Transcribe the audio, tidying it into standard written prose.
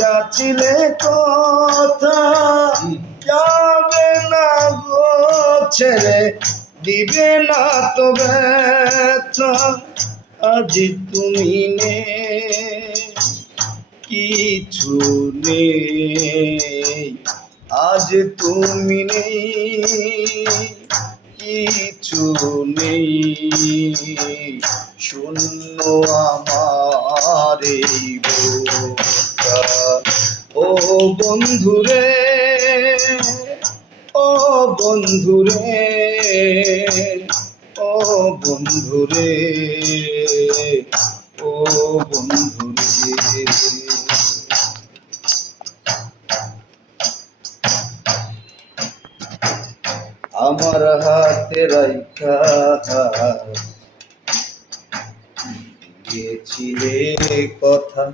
দিয়াছিলে কথা যাবে না গো ছেড়ে দিবে না তো ব্যথা আজ তুমি নেই কিছু নেই আজ তুমি নেই কিছু নেই শূন্য আমার এই বুকটা ও বন্ধুরে ও বন্ধুরে ও বন্ধুরে ও বন্ধুরে আমার হাতে রাইখা গিয়েছিলে কথা